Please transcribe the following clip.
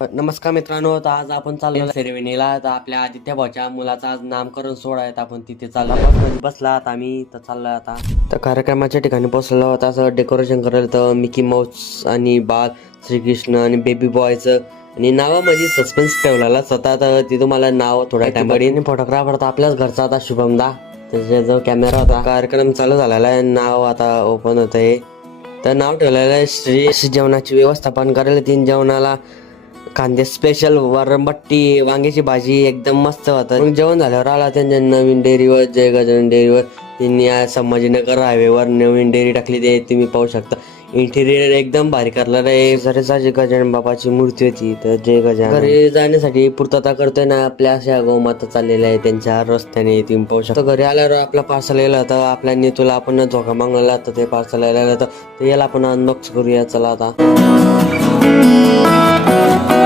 नमस्कार मित्रांनो, तर आज आपण चाललो सेरेविनीला. तर आपल्या आदित्य भाऊच्या मुलाचा आज नामकरण सोहळा आहे. तर आपण तिथे चाललो. बसमध्ये बसला आता आम्ही तर चाललोय आता. तर कार्यक्रमाच्या ठिकाणी पोहोचलो होता. असं डेकोरेशन करायला तर मिकी माऊस आणि बाल श्रीकृष्ण आणि बेबी बॉयचं आणि नावामध्ये सस्पेन्स ठेवलेला स्वतः. तर ते तुम्हाला नाव थोड्या टाइम आणि फोटोग्राफर तर आपल्याच घरचा आता शुभम दा. त्याचा जो कॅमेरा होता. कार्यक्रम चालू झालेला आहे. नाव आता ओपन होत आहे. तर नाव ठेवलेलं आहे श्री जेवणाची व्यवस्थापन करायला. 3 जेवणाला कांदे स्पेशल, वरणबट्टी, वांग्याची भाजी एकदम मस्त होतं. मग जेवण झाल्यावर आला त्यांच्या नवीन डेअरीवर, जय गजानन डेअरीवर. त्यांनी संभाजीनगर हायवेवर नवीन डेअरी टाकली. ते तुम्ही पाहू शकता. इंटिरियर एकदम भारी करणार आहे. जरेसाची गजानन बाबाची मूर्ती होती. तर जय गजानन घरी जाण्यासाठी पूर्तता करतोय ना आपल्या अशा गौमाता चाललेल्या आहे त्यांच्या रस्त्याने तुम्ही पाहू शकता. घरी आल्यावर आपला पार्सल यायला होतं. आपल्या नेतूला आपण झोका मागवला तर ते पार्सल यायला होतं. तर याला आपण अनबॉक्स करूया चला आता.